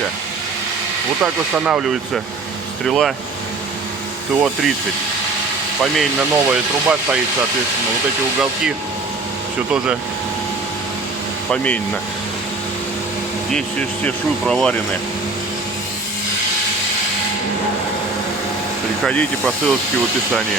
ТО-30. Вот так устанавливается стрела ТО-30. Поменена новая труба стоит, соответственно. Вот эти уголки все тоже поменено. Здесь все швы проварены. Приходите по ссылочке в описании.